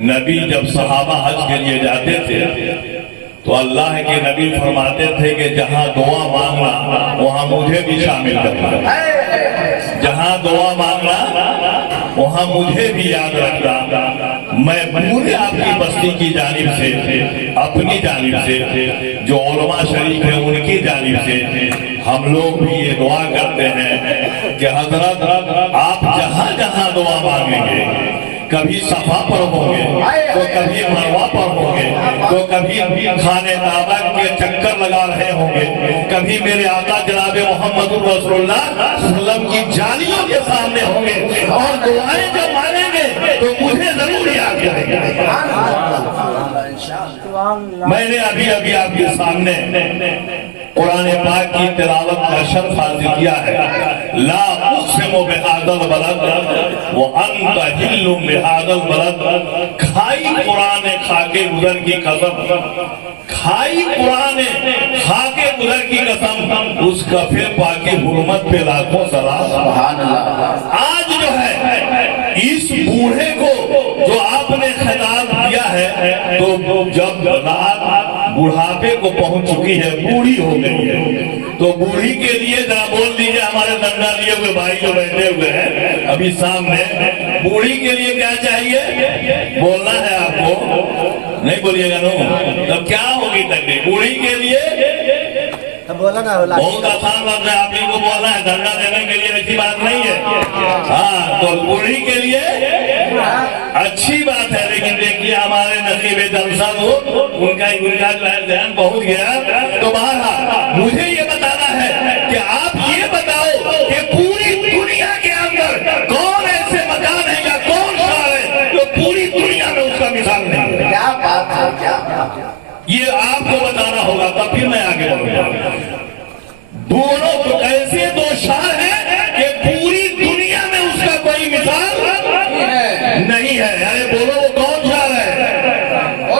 نبی جب صحابہ حج کے لیے جاتے تھے تو اللہ کے نبی فرماتے تھے کہ جہاں دعا مانگنا وہاں مجھے بھی شامل کرنا، جہاں دعا مانگنا وہاں مجھے بھی یاد رکھنا۔ میں پورے آپ کی بستی کی جانب سے، اپنی جانب سے، جو علماء شریف ہیں ان کی جانب سے ہم لوگ بھی یہ دعا کرتے ہیں کہ حضرت آپ جہاں جہاں دعا مانگیں گے، کبھی صفا پر ہوں گے تو کبھی مروہ پر ہوں گے تو کبھی خانہ کعبہ کے چکر لگا رہے ہوں گے، کبھی میرے آقا جناب محمد رسول اللہ صلی اللہ علیہ وسلم کی جانیوں کے سامنے ہوں گے اور دعائیں جب مانیں گے تو مجھے ضرور یاد کریں گے۔ میں نے ابھی آپ کے سامنے قرآن پاک کی تلاوت کا شرف حاصل کیا ہے۔ لا اقسم بہذا البلد وانت حل بہذا البلد، کھائی قرآن کھا کے گزر کی قسم، کھائی قرآن کھا کے گزر کی قسم، اس کفر پاک کی حرمت پہ لاکھوں سلام۔ سبحان اللہ۔ آج جو ہے اس بوڑھے کو جو آپ نے خطاب کیا ہے تو جب رات بڑھاپے کو پہنچ چکی ہے، بوڑھی ہو گئی ہے، تو بوڑھی کے لیے ذرا بول دیجئے ہمارے ڈنڈا لیے ہوئے بھائی جو بیٹھے ہوئے ہیں ابھی سامنے، بوڑھی کے لیے کیا چاہیے؟ بولنا ہے آپ کو، نہیں بولیے گا نو تب کیا ہوگی تکلیف؟ بوڑھی کے لیے بہت آسان بات ہے، آپ کو بولنا ہے، ڈنڈا دینے کے لیے ایسی بات نہیں ہے۔ ہاں تو بوڑھی کے لیے اچھی بات ہے، لیکن دیکھیے ہمارے نصیب جلسہ کو ان کا ذہن پہنچ گیا۔ تو بہرحال مجھے یہ بتانا ہے کہ آپ یہ بتاؤ کہ پوری دنیا کے اندر کون ایسے مکان ہے یا کون شہر ہے جو پوری دنیا میں اس کا مثال نہیں ہے؟ کیا بات ہے، کیا بات ہے، یہ آپ کو بتانا ہوگا، تب پھر میں آگے بڑھوں گا۔ دونوں ایسے دو شہر ہیں کہ پوری دنیا میں اس کا کوئی مثال نہیں ہے۔ ارے بولو وہ کون شہر ہے؟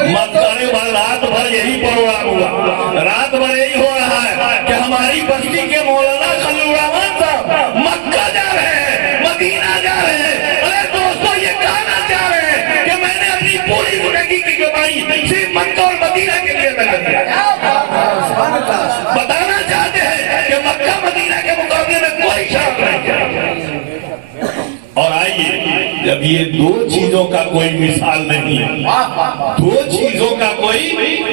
مکہ میں رات بھر یہی پروگرام ہوا، رات بھر یہی ہو رہا ہے کہ ہماری بستی کے مولانا خلیل الرحمن صاحب مکہ جا رہے ہیں، مدینہ جا رہے ہیں۔ ارے دوستو یہ کہنا چاہ رہے ہیں کہ میں نے اپنی پوری زندگی کی کمائی صرف مکہ اور مدینہ کے لیے لگا دیا۔ بتانا چاہتے ہیں کہ مکہ مدینہ کے مقابلے میں کوئی شہر نہیں ہے۔ اور آئیے جب یہ دو چیزوں کا کوئی مثال نہیں ہے، دو چیزوں کا کوئی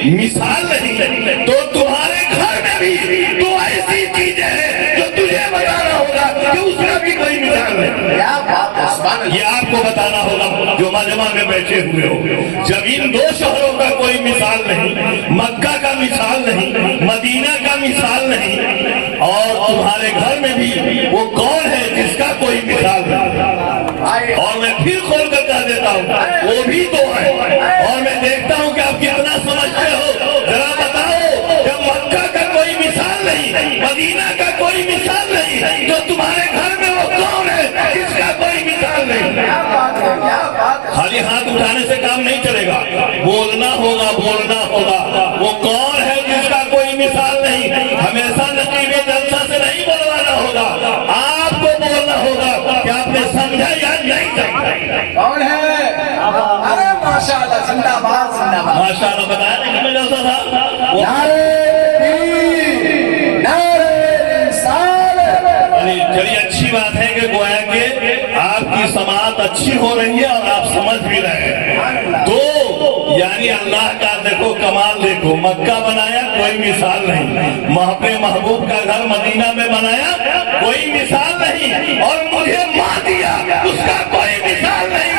مثال نہیں، تو تمہارے گھر میں بھی دو ایسی چیزیں ہیں جو تجھے بتانا ہوگا کہ اس کا بھی کوئی مثال نہیں۔ یہ آپ کو بتانا ہوگا جو مجمع میں بیٹھے ہوئے ہو، جب ان دو شہروں کا کوئی مثال نہیں، مکہ کا مثال نہیں، مدینہ کا مثال نہیں، اور تمہارے گھر میں بھی وہ کون ہے جس کا کوئی مثال نہیں۔ اور میں پھر کھول کر کہہ دیتا ہوں وہ بھی تو ہے، اور میں دیکھتا ہوں کہ آپ کتنا سمجھتے ہو۔ ذرا بتاؤ جب مکہ کا کوئی مثال نہیں، مدینہ کا کوئی مثال نہیں، تو تمہارے گھر میں وہ کون ہے جس کا کوئی مثال نہیں؟ خالی ہاتھ اٹھانے سے کام نہیں چلے گا، بولنا ہوگا، بولنا ہوگا وہ کون ہے جس کا کوئی مثال نہیں۔ ہمیشہ نقیب جلسہ سے نہیں بولوانا ہوگا، آپ کو بولنا ہوگا کہ آپ نے سمجھا یا نہیں سمجھا۔ کون ہے؟ ارے ماشاءاللہ، زندہ باد، زندہ باد، ماشاءاللہ۔ بتایا نہیں کہ جلسہ تھا وہ چلیے اچھی بات ہے کہ گویا کہ آپ کی سماعت اچھی ہو رہی ہے اور آپ سمجھ بھی رہے ہیں۔ تو یعنی اللہ کا دیکھو کمال، دیکھو مکہ بنایا کوئی مثال نہیں، اپنے محبوب کا گھر مدینہ میں بنایا کوئی مثال نہیں، اور مجھے ماں دیا اس کا کوئی مثال نہیں،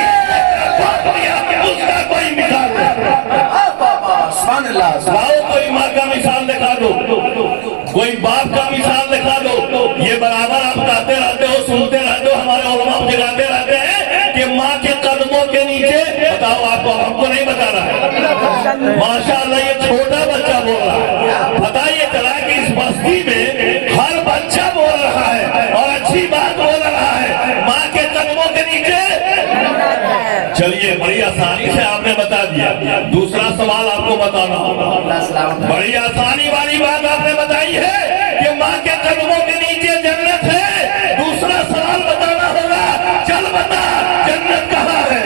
اس کا کوئی مثال نہیں۔ کوئی ماں کا مثال دکھا دو، کوئی باپ کا مثال دکھا دو۔ یہ برابر آپ کہتے رہتے ہو، سنتے رہتے ہو، ہمارے علماء جگاتے رہتے ہیں کہ ماں کے قدموں کے نیچے، بتاؤ آپ کو، ہم کو نہیں بتا رہا ہے، ماشاءاللہ یہ چھوٹا بچہ بول رہا ہے۔ پتہ یہ چلا کہ اس بستی میں ہر بچہ بول رہا ہے اور اچھی بات بول رہا ہے، ماں کے قدموں کے نیچے۔ چلیے بڑی آسانی سے آپ نے بتا دیا۔ دوسرا سوال آپ کو بتانا ہوگا، بڑی آسانی والی بات آپ نے بتائی ہے کہ ماں کے قدموں کے نیچے جنت ہے۔ دوسرا سوال بتانا ہوگا، چل بتا جنت کہاں ہے؟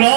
9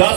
10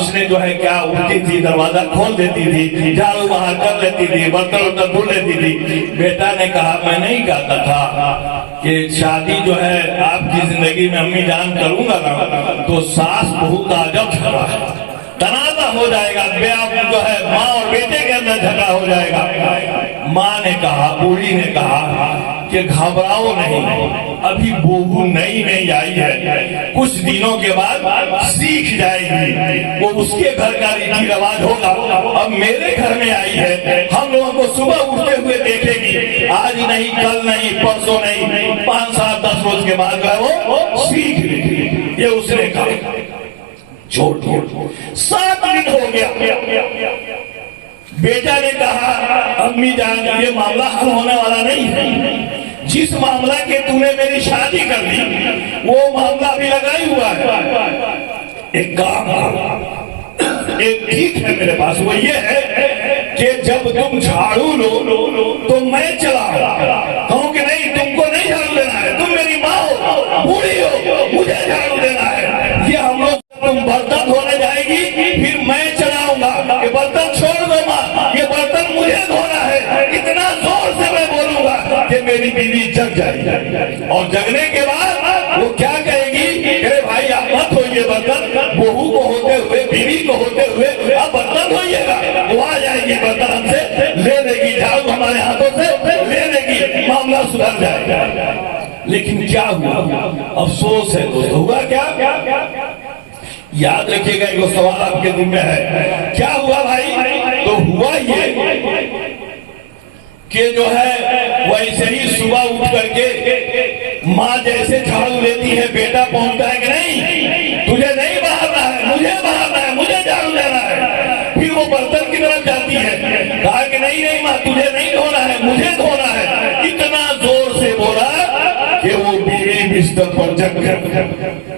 اس نے جو ہے کیا اٹھتی تھی, دروازہ کھول دیتی تھی, جھاڑو باہر کر لیتی تھی, برتن دھو لیتی تھی. بیٹا نے کہا میں نہیں کہتا تھا کہ شادی جو ہے آپ کی زندگی میں امی جان کروں گا نا تو ساس بہو کا عجب جھگڑا ہے, تنازع ہو جائے گا, جو ہے ماں اور بیٹے کے اندر جھگڑا ہو جائے گا. ماں نے کہا, بوڑھی نے کہا کہ گھبراؤ نہیں, ابھی بہو نئی نئی آئی ہے, کچھ دنوں کے بعد سیکھ جائے گی, وہ اس کے گھر کا ریتی رواج ہوگا, اب میرے گھر میں آئی ہے, ہم لوگوں کو صبح اٹھتے ہوئے دیکھے گی, آج نہیں کل نہیں پرسوں نہیں 5 7 10 روز کے بعد وہ سیکھ لے گی. یہ اس نے کہا. چھوڑ دیا. 7 دن ہو گیا. بیٹا نے کہا امی جان یہ معاملہ حل ہونے والا نہیں ہے, جس معاملہ کے تو نے میری شادی کر لی وہ معاملہ بھی لگائی ہوا ہے. ایک کام ایک ٹھیک ہے میرے پاس, وہ یہ ہے کہ جب تم جھاڑو لو تو میں چلا کہوں کہ نہیں تم کو نہیں جھاڑو دینا ہے, تم میری ماں ہو, بوڑھی ہو, مجھے جھاڑو دینا ہے. یہ ہم لوگ تم برتن دھونے جائے گی پھر میں چلاؤں گا, یہ برتن چھوڑ دو ماں, یہ برتن مجھے دھونا ہے. اتنا زور سے میں بولوں گا کہ میری بیوی جگ جائے گی, اور جگنے کے بعد وہ کیا کہے گی کہ بھائی آپ مت ہوئیے برتن, بہو کو ہوتے ہوئے بیوی کو ہوتے ہوئے آپ برتن دھوئیے گا. وہ آ جائے گی, برتن ہم سے لے لے گی, جھاڑو ہمارے ہاتھوں سے لے لے گی, معاملہ سدھر جائے گا. لیکن کیا ہوا؟ افسوس ہے دوست, ہوا کیا؟ یاد رکھیے گا یہ سوال آپ کے دل میں ہے, کیا ہوا بھائی؟ تو ہوا یہ کہ جو ہے ویسے ہی صبح اٹھ کر کے ماں جیسے جھاڑو لیتی ہے, بیٹا پہنچتا ہے کہ نہیں تجھے نہیں بہانا ہے, مجھے بہانا ہے, مجھے جھاڑو دینا ہے. پھر وہ برتن کی طرف جاتی ہے, کہا کہ نہیں ماں تجھے نہیں دھونا ہے, مجھے دھونا ہے. اتنا زور سے بولا کہ وہ بیوی بستر پر جگ گیا.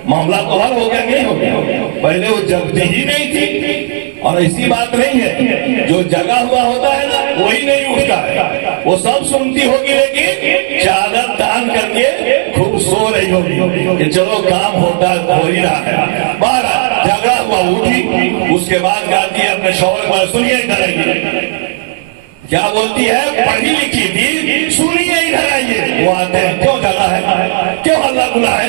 معاملہ تو حل ہو گیا نہیں ہو گیا؟ پہلے وہ جگتی ہی نہیں تھی. اور ایسی بات نہیں ہے, جو جگہ ہوا ہوتا ہے نا وہی نہیں اٹھتا ہے, وہ سب سنتی ہوگی لیکن چادر تان کر کے خوب سو رہی ہوگی کہ چلو کام ہوتا ہو ہی رہا ہے. بارہ جھگڑا ہوا, اٹھی, اس کے بعد کہتی ہے اپنے شوہر کو, سنیے ادھر آئیے. کیا بولتی ہے؟ پڑھی لکھی تھی, سنیے ادھر آئیے. وہ آتے ہیں, کیوں جگہ ہے, کیوں ہلہ گلا ہے,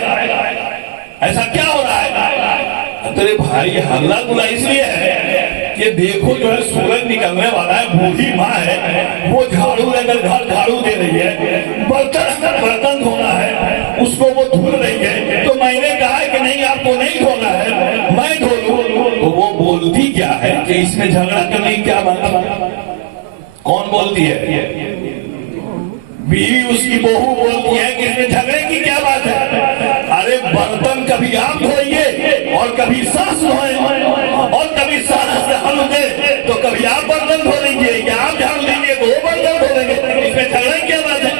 ایسا کیا ہو رہا ہے؟ تیرے بھائی ہلہ گلا اس لیے ہے کہ دیکھو جو ہے سورج نکلنے والا ہے, بوڑھی ماں ہے, وہ جھاڑو لے کر گھر جھاڑو دے رہی ہے, برتن دھونا ہے, اس کو وہ دھل رہی ہے. تو میں نے کہا کہ نہیں آپ کو نہیں دھونا ہے, میں دھو لوں. تو وہ بولتی کیا ہے کہ اس میں جھگڑا کرنے کی کیا بات ہے؟ کون بولتی ہے؟ بیوی اس کی بہو بولتی ہے کہ اس میں جھگڑے کی کیا بات ہے؟ ارے برتن کبھی آپ دھوئیے اور کبھی ساس دھوئیں, اور کبھی ساس سے حل دے تو کبھی آپ برتن دھو لیجیے, یا آپ جھاڑ لیجیے تو وہ برتن دھو لیں گے, اس میں جھگڑے کی کیا بات ہے؟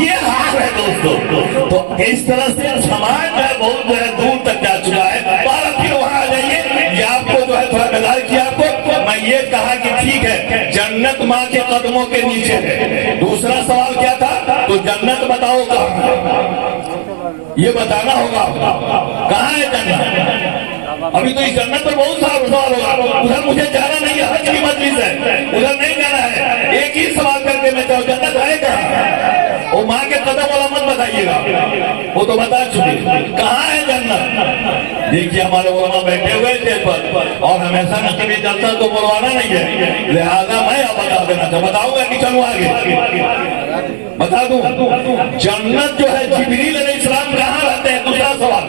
یہ حال ہے دوستو. تو اس طرح سے سماج جو ہے بہت جو ہے دور تک جا چکا ہے. پھر وہاں آ جائیے, یہ آپ کو جو ہے تھوڑا بیدار کیا آپ کو. میں یہ کہا کہ ٹھیک ہے جنت ماں کے قدموں کے نیچے ہے. دوسرا سوال کیا تھا؟ تو جنت بتاؤ کہاں, یہ بتانا ہوگا کہاں ہے جنت. ابھی تو اس جنت پر بہت سارا سوال ہوگا. ادھر مجھے جانا نہیں ہے, حج کی مجلس ہے, ادھر نہیں جانا ہے. ایک ہی سوال کر کے میں چاہوں, جنت ہے کہاں؟ وہ ماں کے قدم والا مت بتائیے گا, وہ تو بتا چکے. کہاں ہے جنت؟ دیکھیے ہمارے علماء بیٹھے ہوئے تھے پر, اور ہمیشہ نقبی جلسہ تو بلوانا نہیں ہے, لہذا میں اب بتا دینا چاہتا, بتاؤں گا کہ چلو آگے بتا دوں. جنت جو ہے جبریل علیہ السلام کہاں رہتے ہیں؟ دوسرا سوال,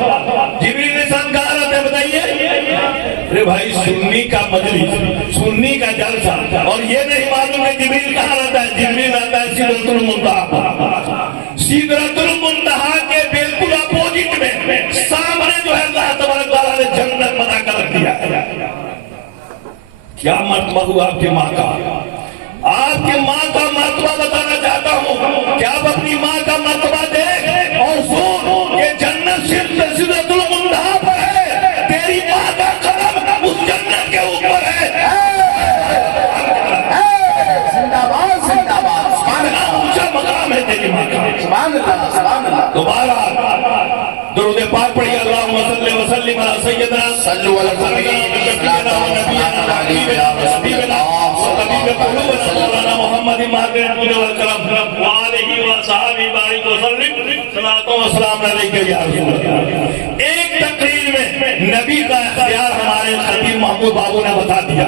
جبریل علیہ السلام کہاں رہتے ہیں بتائیے. ارے بھائی سنی کا مجلس, سنی کا جلسہ, اور یہ نہیں معلوم ہے جبریل کہاں رہتا ہے. جبریل رہتا ہے سدرۃ المنتہا. سدرۃ المنتہا کے بالکل اپوزٹ میں سامنے جو ہے اللہ تبارک و تعالیٰ نے جنت بنا کر رکھ دیا ہے. کیا مرتبہ ہوا آپ کی ماں کا؟ آپ کی ماں کا مرتبہ بتانا چاہتا ہوں کہ آپ اپنی ماں کا مرتبہ دیکھ اور سن کہ جنت صرف سدرۃ المنتہا پر ہے, تیری ماں کا قدم اس جنت کے اوپر ہے. اونچا مقام ہے تیری ماں کا. دوبارہ درود پاک پڑھیے, اللہم صلی وسلم علی سیدنا صلو علی مولانا محمد مارکیٹ والکرم وآلہ وصحابہ بارک وسلم صلاۃ و سلام علیکہ یا رسول اللہ. ایک تقریر میں نبی کا اختیار ہمارے خطیب محمود بابو نے بتا دیا.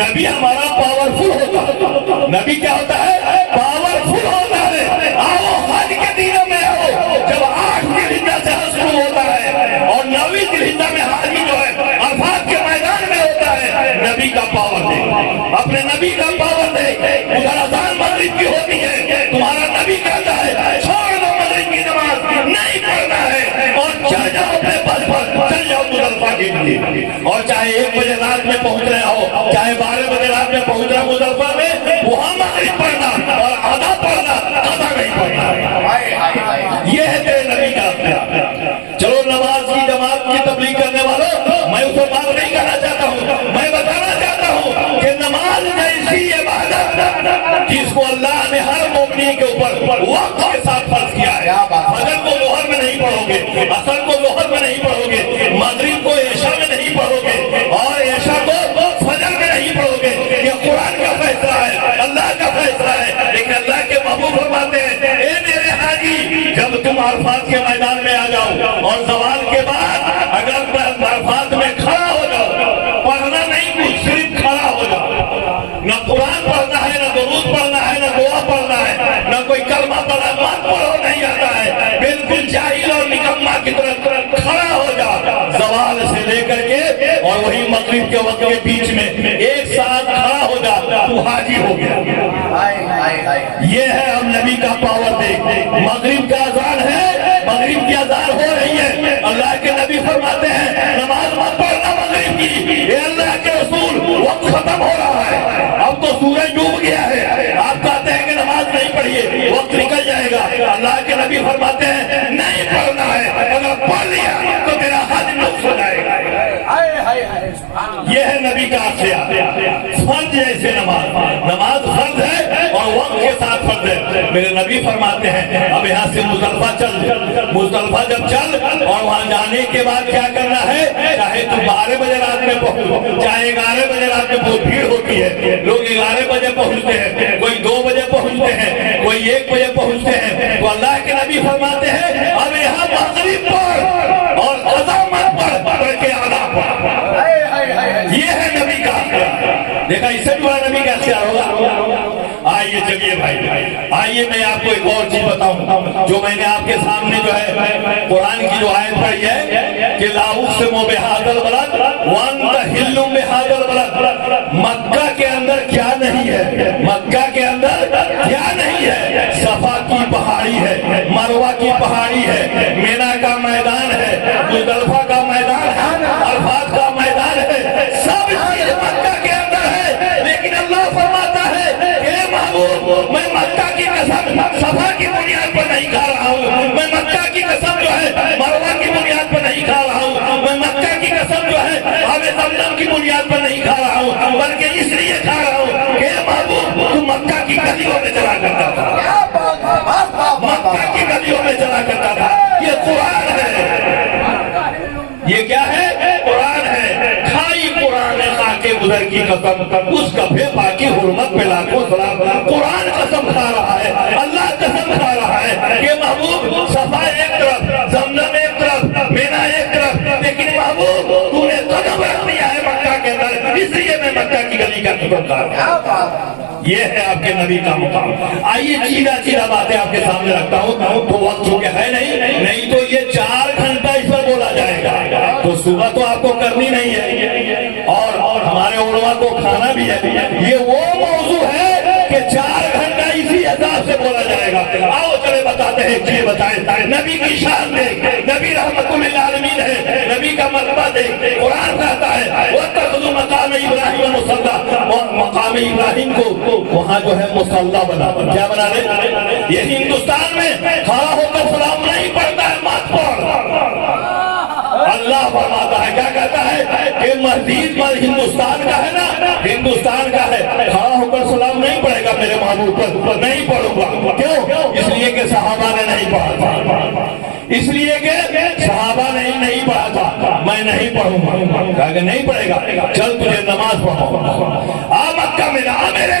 نبی ہمارا پاورفل ہوتا. نبی کیا ہوتا ہے؟ پاورفل ہوتا ہے. آؤ حج کے دنوں میں آؤ جب 8 ذوالحجہ سے حج شروع ہوتا ہے اور 9 ذوالحجہ میں حاجی جو ہے عرفات کے میدان میں ہوتا ہے. نبی کا پاور دے, اپنے نبی کا پاور دے. ادھر اذان مغرب کی ہوتی ہے, تمہارا نبی کہتا ہے چھوڑ دو مغرب کی نماز, نہیں پڑھنا ہے اور چل جاؤ اپنے بس پر, چل جاؤ مزدلفہ کے لیے. اور چاہے 1 بجے رات میں پہنچ رہے ہو, چاہے 12 بجے رات میں پہنچ رہے مزدلفہ میں, وہاں مغرب پڑھنا اور آدھا پڑھنا, آدھا نہیں پڑھنا. یہ ہے تیرے نبی کا اختیار. چلو نماز کی جماعت کی تبلیغ کرنے والوں, میں اسے بات نہیں کرنا چاہتا ہوں, میں بتانا چاہتا ہوں کہ نماز جیسی عبادت جس کو اللہ نے ہر مومن کے اوپر وقت کے ساتھ فرض کیا ہے. فجر کو ظہر میں نہیں پڑھو گے, عصر کو ظہر میں نہیں پڑھو گے, مغرب کو عشاء میں نہیں پڑھو گے اور عشاء کو فجر میں نہیں پڑھو گے. یہ قرآن کا فیصلہ ہے, اللہ کا فیصلہ ہے. لیکن اللہ کے محبوب فرماتے ہیں اے میرے حاجی, جب تم عرفات کے میدان میں آ جاؤ اور زوال کے بعد اگر عرفات میں کھڑا ہو جاؤ, پڑھنا نہیں کچھ, صرف کھڑا ہو جاؤ. نہ قرآن پڑھنا ہے, نہ درود پڑھنا ہے, نہ دعا پڑھنا ہے, نہ کوئی کلمہ پڑھنا, مت پڑھو, نہیں آتا ہے. بالکل جاہل اور نکما کی طرح کھڑا ہو جاؤ زوال سے لے کر کے اور وہی مغرب کے وقت کے بیچ میں ایک ساتھ کھڑا ہو جاؤ, تو حاجی ہو گیا. یہ ہے ہم نبی کا پاور. دیکھ, مغرب کا اذان ہے, مغرب کی اذان ہو رہی ہے, اللہ کے نبی فرماتے ہیں نماز مت پڑھنا مغرب کی. اے اللہ کے رسول, وقت ختم ہو رہا ہے, اب تو سورج ڈوب گیا ہے, آپ کہتے ہیں کہ نماز نہیں پڑھیے, وقت نکل جائے گا. اللہ کے نبی فرماتے ہیں نہیں پڑھنا ہے, اگر پڑھ لیا تو میرا حج نقص ہو جائے گا. یہ ہے نبی کا اختیار. فرض جیسے نماز فرض ہے اور وقت کے ساتھ فرض ہے. میرے نبی فرماتے ہیں اب یہاں سے مزدلفہ چل, مزدلفہ جب چل اور وہاں جانے کے بعد کیا کرنا ہے, چاہے تو 12 بجے رات میں پہنچو, چاہے 11 بجے رات میں, بہت بھیڑ ہوتی ہے, لوگ 11 بجے پہنچتے ہیں, کوئی 2 بجے پہنچتے ہیں, کوئی 1 بجے پہنچتے ہیں. تو اللہ کے نبی فرماتے ہیں اب یہاں مغرب پڑھ اور قضا مت پڑھ کے آدھا پڑھ. یہ ہے نبی کا اختیار. دیکھا اس سے بھی بڑا نبی کا اختیار ہوگا. آئیے چلیے بھائی, آئیے میں آپ کو ایک اور چیز بتاؤں جو میں نے آپ کے سامنے جو ہے قرآن کی جو آیت پڑھی ہے کہ لا اقسم بہذا البلد وانت حل بہذا البلد. مکہ کے اندر کیا نہیں ہے, مکہ کے اندر کیا نہیں ہے, صفا کی پہاڑی ہے, مروہ کی پہاڑی ہے, مینا کا میدان ہے, مزدلفہ کا میدان ہے, عرفات کا میدان ہے, سب چیز مکہ کے اندر ہے. لیکن اللہ فرماتا ہے میں مکہ کی قسم صفا کی بنیاد پر نہیں کھا رہا ہوں, میں مکہ کی قسم جو ہے مروہ کی بنیاد پر نہیں کھا رہا ہوں, میں مکہ کی قسم جو ہے آب زمزم کی بنیاد پر نہیں کھا رہا ہوں, بلکہ اس لیے کھا رہا ہوں کہ محبوب تو مکہ کی گلیوں میں چلا کرتا تھا, مکہ کی گلیوں میں چلا کرتا تھا. یہ قرآن ہے, یہ کیا ہے, قرآن ہے. کھائی قرآن خاکے گزر کی قسم, اس کفے پاکی حرمت پہ لاکھوں سلام. قرآن قسم کھا رہا ہے, اللہ قسم کھا رہا ہے کہ محبوب صفا ایک طرف, زمزم ایک طرف, مینا ایک طرف, لیکن محبوب تو نے قدم رکھ دیا ہے مکہ کے اندر, اس لیے میں مکہ کی گلی کا قسم کھا رہا ہوں. یہ ہے آپ کے نبی کا مقام. آئیے چیدہ باتیں آپ کے سامنے رکھتا ہوں, تو وقت چونکہ ہے نہیں تو یہ 4 گھنٹہ اس پر بولا جائے گا. تو صبح تو آپ کو کرنی نہیں ہے اور ہمارے علماء کو کھانا بھی ہے. یہ وہ موضوع ہے کہ 4 گھنٹہ اسی حساب سے بولا جائے گا. آؤ چلے بتاتے ہیں, جی بتائیں. نبی کی شان دیکھ, نبی رحمت للعالمین ہے, نبی کا مرتبہ دیکھ. قرآن کہتا ہے وَاتَّخَذُوا مَقَامَ إِبْرَاهِيمَ مُصَلًّى, اور مقام ابراہیم کو وہاں جو ہے مصلی بنا, کیا بنا دے. یہ ہندوستان میں کھڑا ہو کر سلام نہیں پڑھتا ہے, مت پڑھ. اللہ فرماتا ہے, کیا کہتا ہے کہ مسجد پر ہندوستان کا ہے نا, ہندوستان کا ہے, کھڑا ہو کر سلام نہیں پڑھے گا میرے محبوب پر, نہیں پڑھوں گا. کیوں؟ اس لیے کہ صحابہ نے نہیں پڑھا تھا, اس لیے کہ صحابہ نے نہیں پڑھا تھا, میں نہیں پڑھوں گا. کہا کہ نہیں پڑھے گا, چل تجھے نماز پڑھاؤں. آ مکہ میں, آ میرے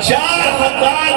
4000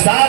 7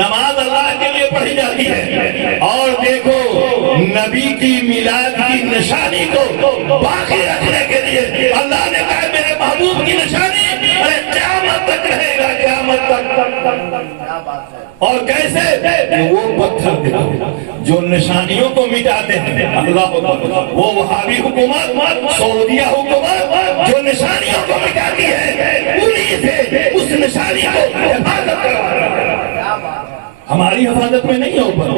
نماز اللہ کے لیے پڑھی جاتی ہے، اور دیکھو نبی کی میلاد کی نشانی کو باقی رکھنے کے لیے اللہ نے کہا میرے محبوب کی نشانی قیامت تک رہے گا، قیامت تک۔ اور کیسے؟ وہ پتھر دیکھو جو نشانیوں کو مٹاتے ہیں، اللہ اکبر، وہ وہابی حکومت، سعودیہ حکومت جو نشانیوں کو مٹاتی ہے، انہی سے اس نشانی کو حفاظت کروانا۔ ہماری حفاظت میں نہیں ہے، اوپر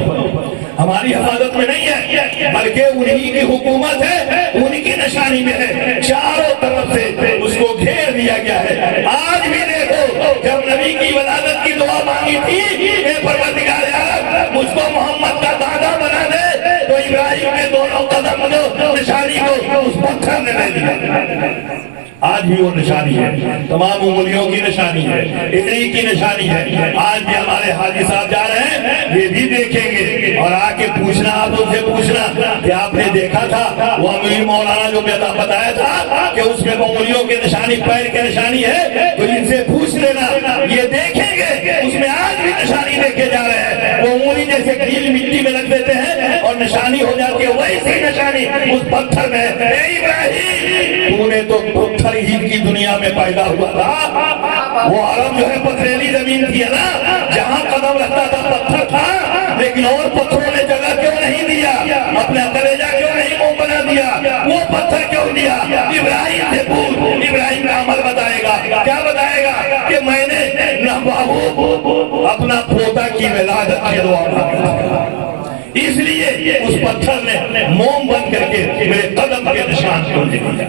ہماری حفاظت میں نہیں ہے، بلکہ انہی کی حکومت ہے، انہی کی نشانی میں ہے، چاروں طرف سے اس کو گھیر دیا گیا ہے۔ آج بھی دیکھو جب نبی کی ولادت کی دعا مانگی تھی، اے پروردگار عالم مجھ کو محمد کا دادا بنا دے، تو ابراہیم نے دونوں قدم جو نشانی کو اس پتھر نے دے دیا۔ آج بھی وہ نشانی ہے، تمام انگلیوں کی نشانی ہے، انہی کی نشانی ہے۔ آج بھی ہمارے حاجی صاحب جا رہے ہیں، یہ بھی دیکھیں گے اور آ کے پوچھنا، آپ ان سے پوچھنا کہ آپ نے دیکھا تھا وہ امیر مولانا جو بتایا تھا کہ اس میں انگلیوں کی نشانی پیر کی نشانی ہے، تو ان سے پوچھ لینا، یہ دیکھیں گے اس میں آج بھی نشانی دیکھے جا رہے ہیں۔ وہ انگلی جیسے گیل مٹی میں رکھ دیتے ہیں اور نشانی ہو جاتی ہے، ویسی نشانی اس پتھر میں ہے۔ اے ابراہیم تو نے تو پتھر ہی کی دنیا میں پیدا ہوا تھا، وہ عرب جو ہے پتھریلی زمین تھی نا، جہاں قدم رکھتا تھا پتھر تھا، لیکن اور پتھروں نے جگہ کیوں نہیں دیا، اپنا کلیجہ کیوں نہیں منہ بنا دیا، وہ پتھر کیوں دیا؟ ابراہیم سے پوچھ، ابراہیم کا عمل بتائے گا، کیا بتائے گا کہ میں نے نہ بابو اپنا پوتا کی ولادت کی دعا مانگی، اس لیے اس پتھر نے موم بن کر کے میرے قدم کے نشان کو دے دیا۔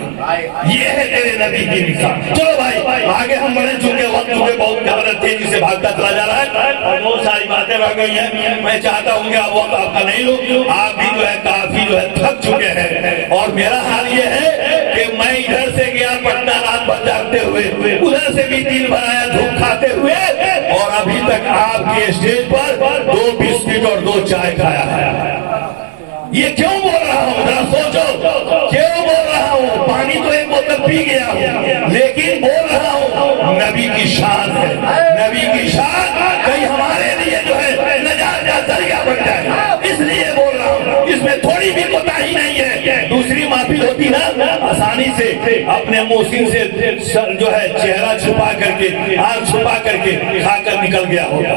یہ ہے تیرے نبی کی مثال۔ چلو بھائی آگے ہم بڑھیں، چونکہ وقت چونکہ بہت زیادہ تیزی سے بھاگتا چلا جا رہا ہے اور بہت ساری باتیں رہ گئی ہیں، میں چاہتا ہوں کہ اب وقت آپ کا نہیں لوں، آپ بھی جو ہے کافی جو ہے تھک چکے ہیں، اور میرا حال یہ ہے کہ میں ادھر سے گیا پٹنہ رات بھر جاگتے ہوئے، ادھر سے بھی دن بھر آیا دھوپ کھاتے ہوئے، اور ابھی تک آپ کے اسٹیج پر 2 بسکٹ اور 2 چائے کھایا ہے۔ یہ کیوں بول رہا ہوں؟ ذرا سوچو کیوں بول رہا ہوں؟ پانی تو ایک بوتل پی گیا ہوں، لیکن بول رہا ہوں نبی کی شان ہے، نبی کی شان کہیں ہمارے لیے جو ہے نجات کا ذریعہ بن جائے، اس لیے بول رہا ہوں۔ اس میں تھوڑی بھی کوتاہی نہیں ہے۔ دوسری محفل ہوتی نا، آسانی سے اپنے محسن سے جو ہے چہرہ چھپا کر کے، آنکھ چھپا کر کے کھا کر نکل گیا ہوگا،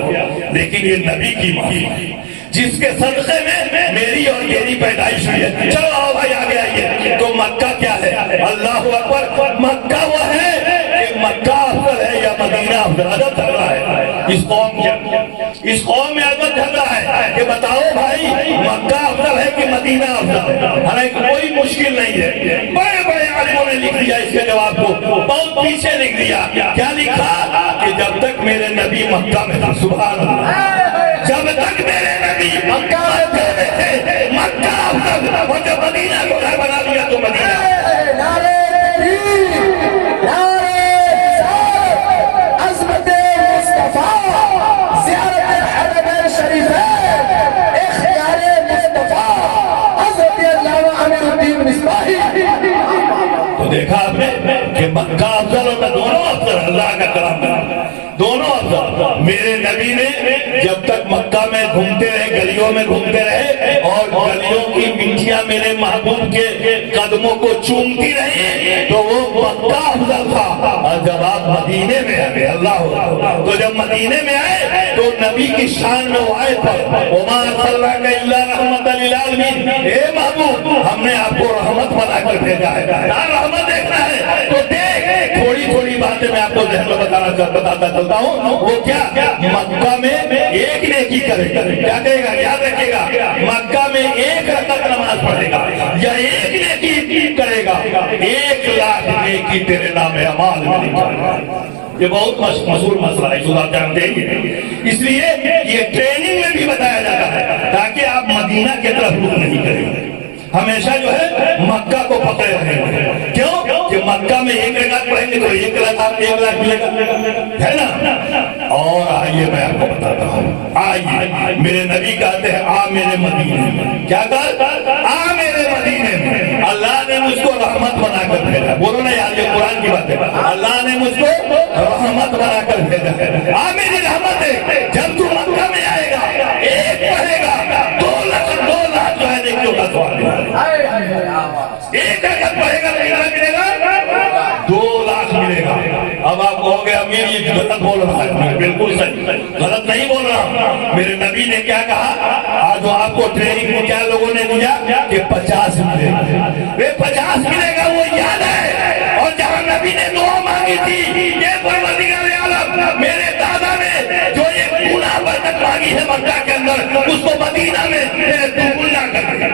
لیکن یہ نبی کی محفل جس کے صدقے میں میری اور تیری پیدائش ہوئی ہے۔ چلو آؤ بھائی آگے آئیے۔ تو مکہ کیا ہے؟ اللہ اکبر، مکہ وہ ہے کہ مکہ افضل ہے یا مدینہ افضل؟ عجب جھگڑا ہے اس قوم کی، اس قوم میں عجب جھگڑا ہے کہ بتاؤ بھائی مکہ افضل ہے کہ مدینہ افضل؟ حالانکہ کوئی مشکل نہیں ہے، بڑے بڑے عالموں نے لکھ دیا اس کے جواب کو، بہت پیچھے لکھ دیا۔ کیا لکھا؟ کہ جب تک میرے نبی مکہ میں تھا، سبحان اللہ، جب تک میرے نبی مکہ میں تھے مکہ افضل، اور جب مدینہ کو گھر بنا دیا تو مدینہ۔ نعرے تکبیر، نعرے رسالت، عظمت مصطفیٰ، زیارت حرمین شریفین، اختیار مصطفیٰ، حضرت علامہ امیر الدین مصباحی۔ تو دیکھا آپ نے کہ مکہ افضل اور دونوں افضل، اللہ کا کرم ہے، دونوں افضل۔ میرے نبی نے جب تک مکہ میں گھومتے رہے، گلیوں میں گھومتے رہے، اور گلیوں کی مٹیاں میرے محبوب کے قدموں کو چومتی رہی، تو وہ مکہ افضل تھا۔ اور جب آپ مدینے میں آئے، اللہ، تو جب مدینے میں آئے تو نبی کی شان میں وہ آیت پر وَمَا أَرْسَلْنَاكَ إِلَّا رَحْمَةً لِلْعَالَمِينَ، اے محبوب ہم نے آپ کو رحمت بنا کر بھیجا ہے، رحمت دیکھنا ہے تو دیکھ۔ تھوڑی تھوڑی باتیں میں آپ کو ذہن میں بتاتا چلتا ہوں۔ وہ کیا؟ مکہ میں ایک نیکی کرے گا، کیا کہے گا؟ یاد رکھے گا، مکہ میں 1 رکعت نماز پڑھے گا یا 1 نیکی کرے گا، 1 لاکھ نیکی تیرے نام اعمال میں لکھا ہے۔ یہ بہت مشہور مسئلہ ہے، جو آپ جانتے ہیں، اس لیے یہ ٹریننگ میں بھی بتایا جاتا ہے تاکہ آپ مدینہ کی طرف رخ نہیں کریں، ہمیشہ جو ہے مکہ کو پکڑے رہیں گے۔ کیوں؟ کہ مکہ میں 1 رکعت پڑھیں گے تو 1 رکعت 1 لاکھ ملے گا، ہے نا۔ اور آئیے میں آپ کو بتاتا ہوں، آئیے میرے نبی کہتے ہیں آ میرے مدینے میں، کیا کہا؟ آ میرے مدینے میں، اللہ نے مجھ کو رحمت بنا کر بھیجا۔ بولو نا یار، یہ قرآن کی بات ہے، اللہ نے مجھ کو رحمت بنا کر بھیجا ہے، آ میری رحمت ہے۔ جب تو مکہ میں غلط بول رہا ہے، بالکل صحیح، غلط نہیں بول رہا. میرے نبی نے کیا کہا؟ آج آپ کو ٹریننگ میں کیا لوگوں نے دیا کہ 50 ملے گا. 50 ملے گا وہ یاد ہے. اور جہاں نبی نے دعا مانگی تھی، یہ پروردگار عالم میرے دادا نے جو یہ گناہ برکت مانگی ہے مکہ کے اندر، اس کو مدینہ میں میرے دوگنا کر دیا.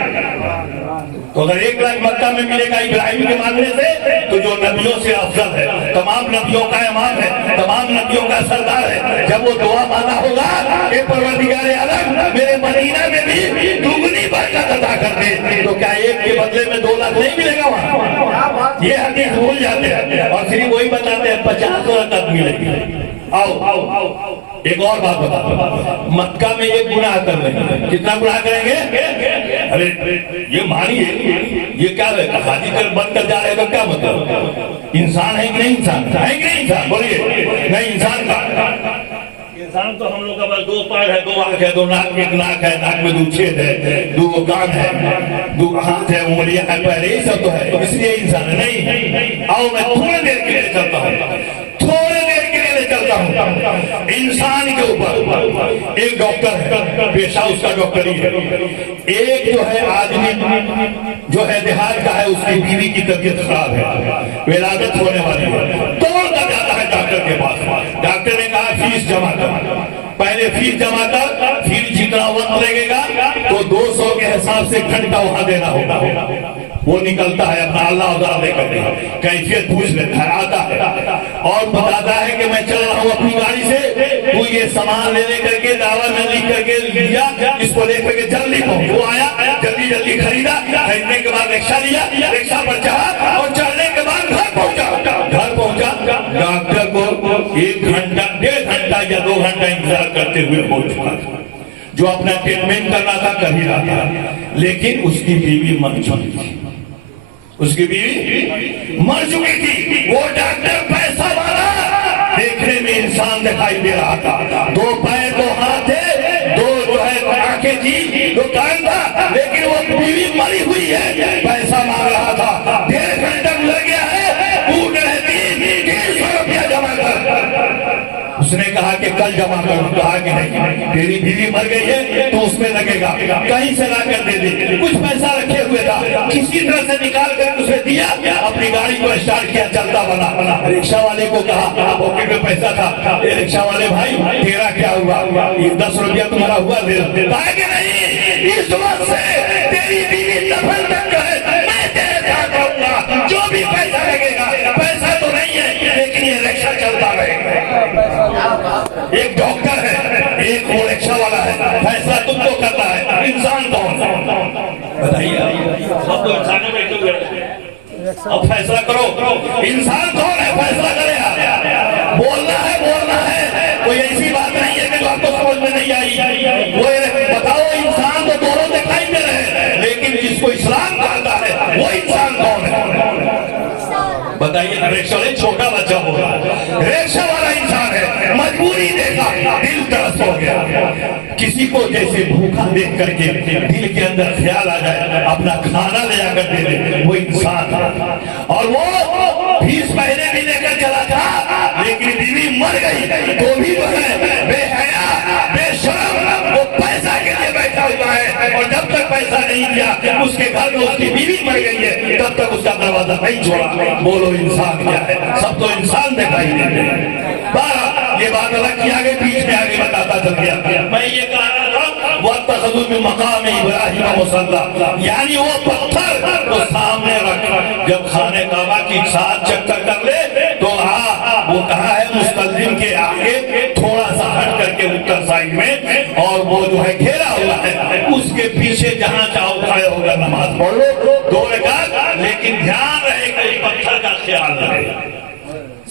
تو اگر 1 لاکھ مکہ میں ملے گا ابراہیم کے مانگنے سے، تو جو نبیوں سے افضل ہے، تمام نبیوں کا امام ہے، تمام نبیوں کا سردار ہے، جب وہ دعا مانگا ہوگا کہ پروردگار عالم میرے مدینہ میں بھی دوگنی برکت عطا کر دے، تو کیا ایک کے بدلے میں 2 لاکھ نہیں ملے گا وہاں؟ یہ حدیث بھول جاتے ہیں اور صرف وہی بتاتے ہیں 50 رکعت ملے گی. آؤ ایک اور بات بتا، مکہ میں یہ گناہ کر رہے ہیں، کتنا گناہ کریں گے؟ ارے یہ مانیے، یہ کیا ہے؟ حاجی کر بند کر جا رہے تو کیا مطلب؟ انسان ہے کہ نہیں انسان؟ ہے کہ نہیں انسان؟ بولیے نہیں. انسان کا انسان تو ہم لوگ کا بس 2 پیر ہے، 2 آنکھ ہے، 2 ناک، 1 ناک ہے، ناک میں 2 چھید ہے، 2 کان ہے، 2 ہاتھ ہے، انگلیاں ہیں، پیر، یہ سب تو ہے، اس لیے انسان ہے. نہیں، آؤ میں تھوڑی دیر کے لیے چلتا ہوں، تھوڑی دیر کے لیے چلتا ہوں. انسان کے اوپر ایک ڈاکٹر ہے، پیشہ اس کا ڈاکٹری ہے. ایک جو ہے آدمی جو ہے دیہات کا ہے، اس کی بیوی کی طبیعت خراب ہے، ولادت ہونے والی ہے، دوڑ کر جاتا ہے ڈاکٹر کے پاس. ڈاکٹر نے کہا فیس جمع کر. پہلے فیس جمع کر، پھر جتنا وقت لگے گا تو 200 کے حساب سے گھنٹہ وہاں دینا ہوگا. وہ نکلتا ہے اپنا اللہ ادھر لے کر کے کیفیت پوچھ لیتا ہے، آتا ہے اور بتاتا ہے کہ میں چل رہا ہوں اپنی گاڑی سے، تو یہ سامان لے کر کے دعویٰ میں لکھ کر کے لیا، اس کو لے کر کے جلدی پہنچ. وہ آیا، جلدی خریدا، خریدنے کے بعد رکشہ لیا، رکشہ پر چڑھا اور چڑھنے کے بعد گھر پہنچا. ڈاکٹر کو 1 گھنٹہ 1.5 گھنٹہ یا 2 گھنٹہ انتظار کرتے ہوئے ہو چکا تھا. جو اپنا ٹریٹمنٹ کرنا تھا کر ہی رہا تھا، لیکن اس کی بیوی مر چکی تھی. اس کی بیوی مر چکی تھی. وہ ڈاکٹر پیسہ والا، دیکھنے میں انسان دکھائی دے رہا تھا، 2 پیر 2 ہاتھ تھے، 2 جو ہے آنکھیں تھی، 2 کان تھا، لیکن وہ بیوی مری ہوئی ہے. پیسہ مانگ رہا تھا، 1.5 گھنٹہ گزر گیا ہے، پوچھ رہے 300 روپیہ جمع کر. اس نے کہا کہ کل جمع کروں. کہا کہ نہیں، تیری بیوی مر گئی ہے تو اس میں لگے گا، کہیں سے لا کر دے دے. کچھ پیسہ رکھے ہوئے تھا، کسی طرح سے نکال کر اسے دیا، اپنی گاڑی کو اسٹارٹ کیا، چلتا بنا. رکشہ والے کو کہا، پاکٹ میں پیسہ تھا، اے رکشہ والے بھائی تیرا کیا ہوا؟ یہ 10 روپیہ تمہارا ہوا، دے. کہا کہ نہیں، اس وقت سے تیری بیوی دفن تک ہے، میں تیرے ساتھ رہوں گا، جو بھی پیسہ لگے گا. پیسہ تو نہیں ہے لیکن یہ رکشہ چلتا رہے گا. ایک ڈاکٹر ہے، ایک وہ رکشہ والا ہے. فیصلہ تم کو کرنا ہے. انسان کون بتائیے؟ سب تو انسان بیٹھے ہوئے، اب فیصلہ کرو انسان کون ہے، فیصلہ کرے. بولنا ہے، کوئی ایسی بات نہیں ہے کہ جو آپ کو سمجھ میں نہیں آئی. وہ بتاؤ انسان تو دونوں دکھائی دے رہے ہیں، لیکن جس کو اسلام کہتا ہے وہ انسان کون ہے بتائیے؟ رکشہ والے چھوٹا بچہ ہوگا، رکشہ والا انسان ہے، مجبوری دیکھا، دل ترس ہو گیا. کسی کو جیسے بھوکا دیکھ کر کے دل کے اندر خیال آ جائے اپنا کھانا لے جا کر دے دے، وہ انسان ہے. اور وہ فیس پہلے بھی لے کر چلا تھا، لیکن بیوی مر گئی تو بھی وہ ہے بے حیا بے شرم، وہ پیسہ کے لیے بیٹھا ہوا ہے، اور جب تک پیسہ نہیں دیا اس کے گھر میں اس کی بیوی مر گئی ہے، تب تک اس کا دروازہ نہیں چھوڑا. بولو انسان کیا ہے؟ سب تو انسان دکھائی دیتے ہیں. یہ بات الگ کی، آگے پیچھے میں آگے بتاتا چل گیا. میں یہ کہہ رہا تھا وَاتَّخَذُوا مِن مَقَامِ إِبْرَاهِيمَ مُصَلًّى، یعنی وہ پتھر کو سامنے رکھ، جب خانہ کعبہ کی 7 چکر کر لے تو وہ کہاں ہے؟ مستلزم کے آگے تھوڑا سا ہٹ کر کے اتر سائڈ میں، اور وہ جو ہے گھیرا ہوا ہے، اس کے پیچھے جہاں چاہو کھڑے ہو کر نماز پڑھ لو 2 رکعت، لیکن دھیان رہے کہ پتھر کا خیال رہے.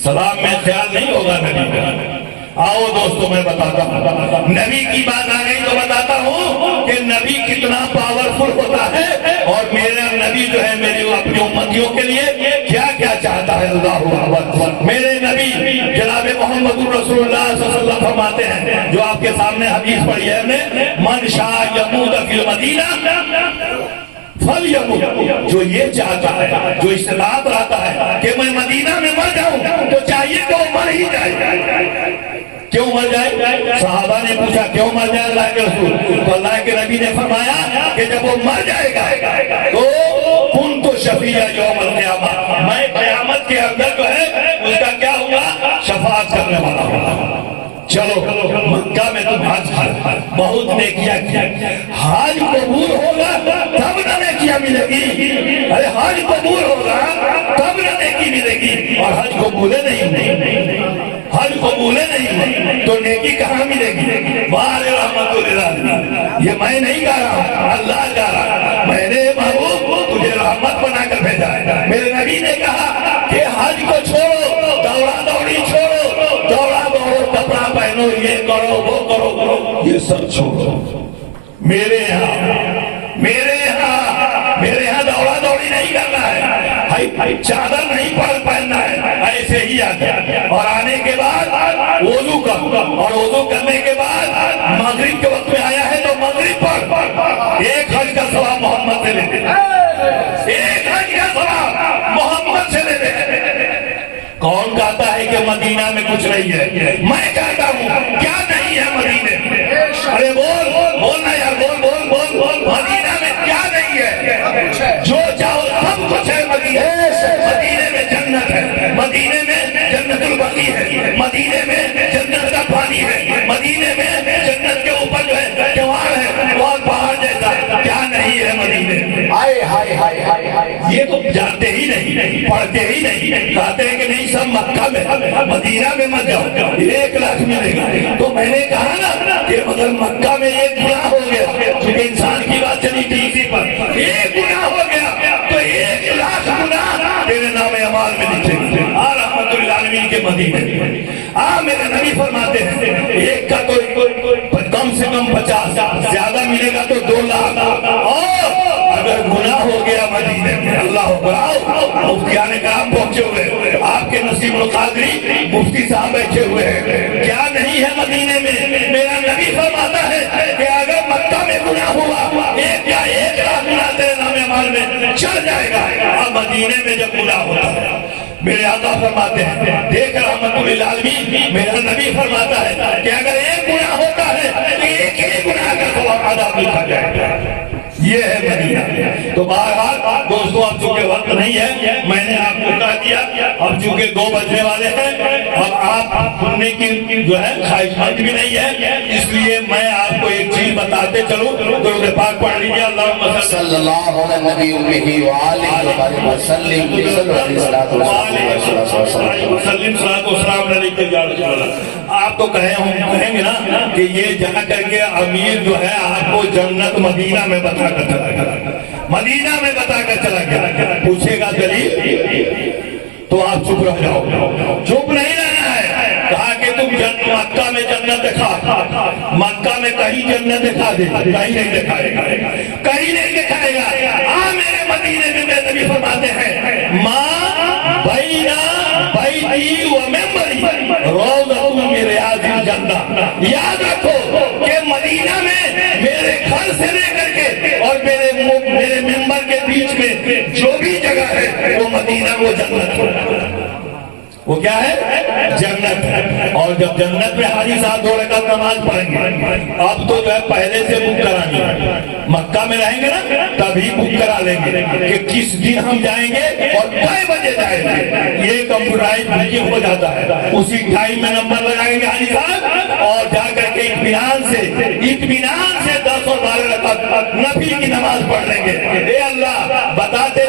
سلام میں خیال نہیں ہوگا نبی کا. آؤ دوستوں میں بتاتا ہوں، نبی کی بات آ گئی تو بتاتا ہوں کہ نبی کتنا پاورفل ہوتا ہے، اور میرا نبی جو ہے میری اپنی امتیوں کے لیے کیا کیا چاہتا ہے. اللہ اکبر. میرے نبی جناب محمد رسول اللہ صلی اللہ علیہ وسلم فرماتے ہیں، جو آپ کے سامنے حدیث پڑھی ہے ہم نے، من شاء یموت فی المدینہ فلیمت، جو یہ چاہتا ہے، جو استطاعت رہتا ہے کہ میں مدینہ میں مر جاؤں، تو چاہیے کہ وہ مر ہی جائے. کیوں مر جائے؟ صحابہ نے پوچھا کیوں مر جائے اللہ کے رسول؟ تو اللہ کے نبی نے فرمایا کہ جب وہ مر جائے گا تو کن تو شفیع یوم القیامہ، میں قیامت کے اندر جو ہے اس کا کیا ہوگا؟ شفاعت کرنے والا ہوگا۔ چلو مکہ میں تم حج بہت نیکیاں کیا، حج قبول ہوگا تب نہ نیکیاں ملے گی، ارے حج قبول ہوگا تب نہ نیکی ملے گی، اور حج قبولے نہیں، حج قبولے نہیں تو نیکی کہاں ملے گی؟ بار رحمت اللہ، یہ میں نہیں کہہ رہا، اللہ کہہ رہا، میں نے محبوب تجھے رحمت بنا کر بھیجا ہے۔ میرے نبی نے کہا کہ حج کو چھوڑو، دوڑا دوڑی چھوڑو، دوڑا دوڑو، کپڑا پہنو، یہ کرو وہ کرو، یہ سب چھوڑو۔ میرے یہاں دوڑا دوڑی نہیں کرنا ہے، چادر نہیں پہننا ہے، ایسے ہی آ گیا، اور آنے کے بعد وضو کر، اور وضو کرنے کے بعد مغرب کے وقت میں آیا ہے تو مغرب پر ایک حج کا ثواب محمد سے لے لے، ایک حج کا ثواب محمد سے لے لے۔ کون کہتا ہے کہ مدینہ میں کچھ نہیں ہے؟ میں کہتا ہوں کیا نہیں ہے مدینے میں؟ ارے بولنا یار، بول، مدینہ میں کیا نہیں ہے؟ جو چاہو سب کچھ ہے مدینے میں جنت ہے، مدینے میں جنت البقیع ہے، مدینے میں جنت کا پانی ہے، مدینے میں جنت کے اوپر جو ہے جوار ہے بہت پہاڑ جیسا، کیا نہیں ہے مدینے میں؟ یہ تو جانتے ہی نہیں، پڑھتے ہی نہیں، کہتے ہیں کہ نہیں سب مکہ میں، مدینہ میں مت جاؤ 1 لاکھ ملے گا۔ تو میں نے کہا نا کہ مگر مکہ میں ایک گناہ ہو گیا، کیونکہ انسان کی بات چلی تھی اسی پر، ایک گناہ ہو گیا تو 1 لاکھ گناہ تیرے نام اعمال میں لکھے گئے۔ رحمت للعالمین کے مدینے میں میرے نبی فرماتے ہیں ایک کا تو کم سے کم 50، زیادہ ملے گا تو 2 لاکھ، اور اگر گناہ ہو گیا مدینے میں، اللہ اکبر، مفتیان کرام پہنچے ہوئے، آپ کے نصیب القادری مفتی صاحب بیٹھے ہوئے ہیں، کیا نہیں ہے مدینے میں؟ میرا نبی فرماتا ہے کہ اگر مکہ میں گناہ ہوا 1 لاکھ گناہ تیرے نام اعمال میں چڑھ جائے گا، اور مدینے میں جب گناہ ہوتا ہے میرے آقا فرماتے ہیں، دیکھ رحمت للعالمین، میرا نبی فرماتا ہے کہ اگر ایک گناہ ہوتا ہے تو ایک ہی گناہ کا ثواب عذاب لکھا جائے گا۔ یہ ہے مدینہ۔ تو بہرحال دوستو اب چونکہ وقت نہیں ہے، میں نے آپ کو کہہ دیا، اب چونکہ 2 بجنے والے ہیں، اب آپ سننے کی جو ہے خواہشمند بھی نہیں ہے، اس لیے میں آپ کو ایک چیز بتاتے چلوں، درود پاک پڑھ لیجیے، اللہم صلی اللہ علیہ نبی امہ وآلہ وسلم، السلام علیکم۔ آپ تو کہیں گے نا کہ یہ جا کر کے امیر جو ہے آپ کو جنت مدینہ میں بتا کر چلا گیا، مدینہ میں بتا کر چلا گیا، پوچھے گا دلیل تو آپ چپ رہ جاؤ، چپ نہیں رہنا ہے۔ کہا کہ تم مکہ میں جنت دکھا، مکہ میں کہیں جنت دکھا دے، کہیں نہیں دکھائے گا، کہیں نہیں دکھائے گا۔ میرے مدینے میں میرے نبی فرماتے ہیں ماں بینا بیتی و ممبری روضۃ من ریاض الجنہ، یاد رکھو کہ مدینہ میں میرے گھر سے لے کر کے اور میرے ممبر کے بیچ میں جو بھی جگہ ہے وہ مدینہ، وہ جنت ہے، وہ کیا ہے؟ جنت ہے۔ اور جب جنت میں حاجی صاحب 2 رکعت نماز پڑھیں گے، اب تو جو ہے پہلے سے بک کرانی ہے، مکہ میں رہیں گے نا تبھی بک کرا لیں گے کہ کس دن ہم جائیں گے اور کئے بجے جائیں گے، یہ کمپیوٹرائز بکنگ ہو جاتا ہے، اسی ٹائم میں نمبر لگائیں گے حاجی صاحب، اور جا کر کے اطمینان سے 10 اور 12 رکعت نفل کی نماز پڑھ لیں گے۔ اے اللہ بتا دے